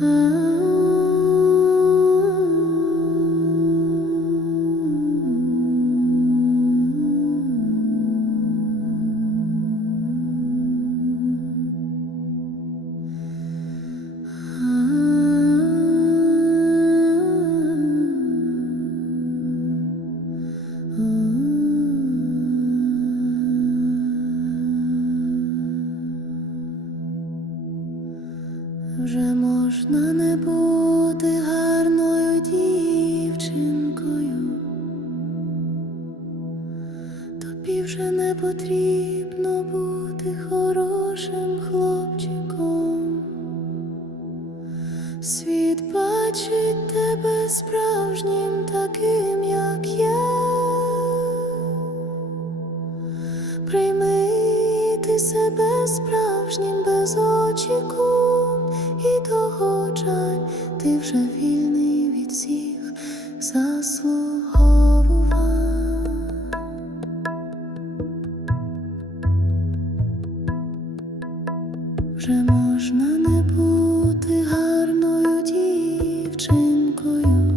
啊。Вже можна не бути гарною дівчинкою, тобі вже не потрібно бути хорошим хлопчиком. Світ бачить тебе справжнім таким, як я. Прийми ти себе справжнім без очікувань і догоджань, ти вже вільний від всіх заслуговувань. Вже можна не бути гарною дівчинкою.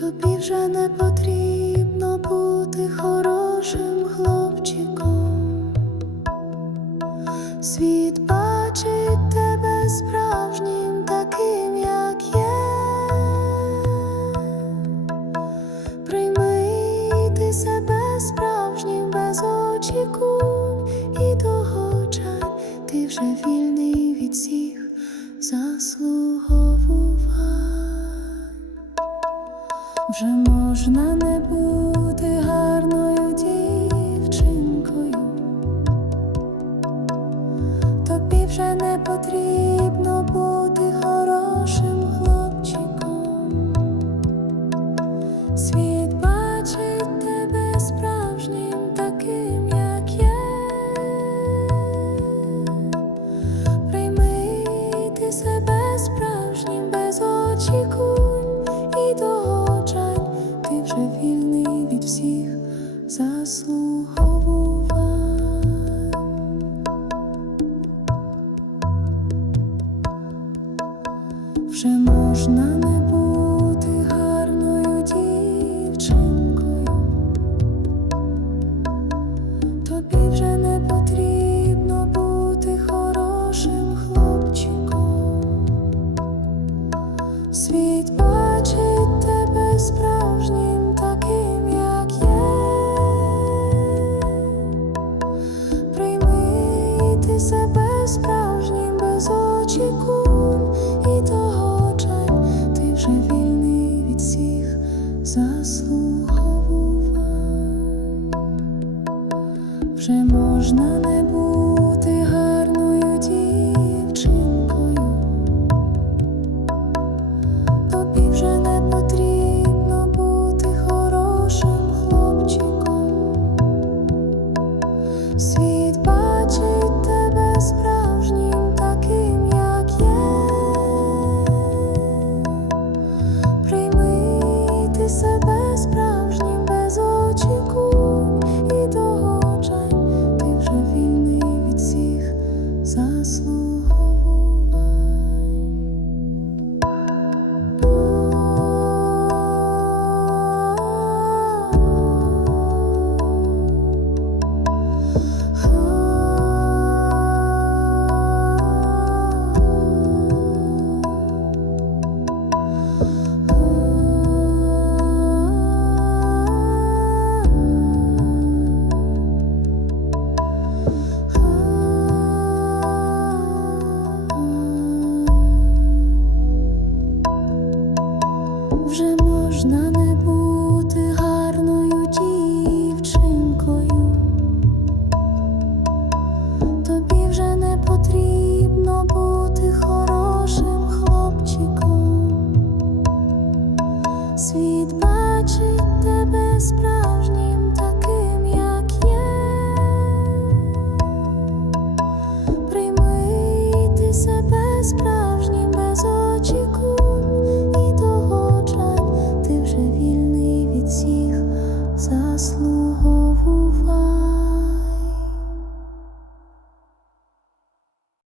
Тобі вже не потрібно Світ бачить тебе справжнім таким, як є. Прийми ти себе справжнім без очікувань і догоджань, ти вже вільний від всіх заслуговувань. Вже можна не бути Світ бачить тебе справжнім таким, як є. Прийми ти себе справжнім без очікунь і догоджань, ти вже вільний від всіх заслуговувань. Ти